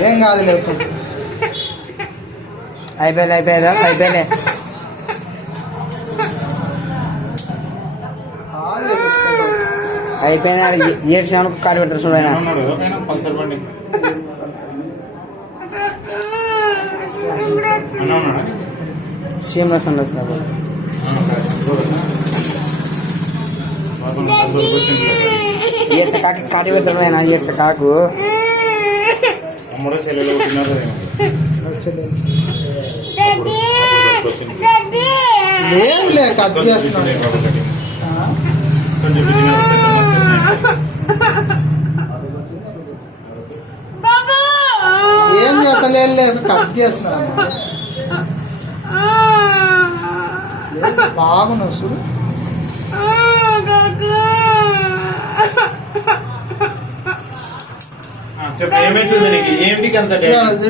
ఏం కాదు లేకుండా అయిపోయలే అయిపోయింది ఏడ్చాను కాడి పెడతారు చూడైనా సీఎం రాష్ట్రంలో కాకి కాటి పెడతాడు ఆయన ఏడ్చ కాకు లేవులే కట్ చేస్తున్నాను ఏం చేస్తలేదు కట్ చేస్తున్నాను బాగున్నావు చూడు చెప్పు ఏమైతుంది నీకు ఏంటికి అంత